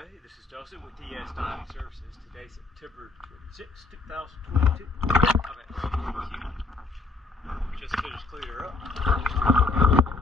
Hey, this is Justin with DS Diving Services. Today, September 26, 2022. I'm at CQ. Just finished cleaning her up.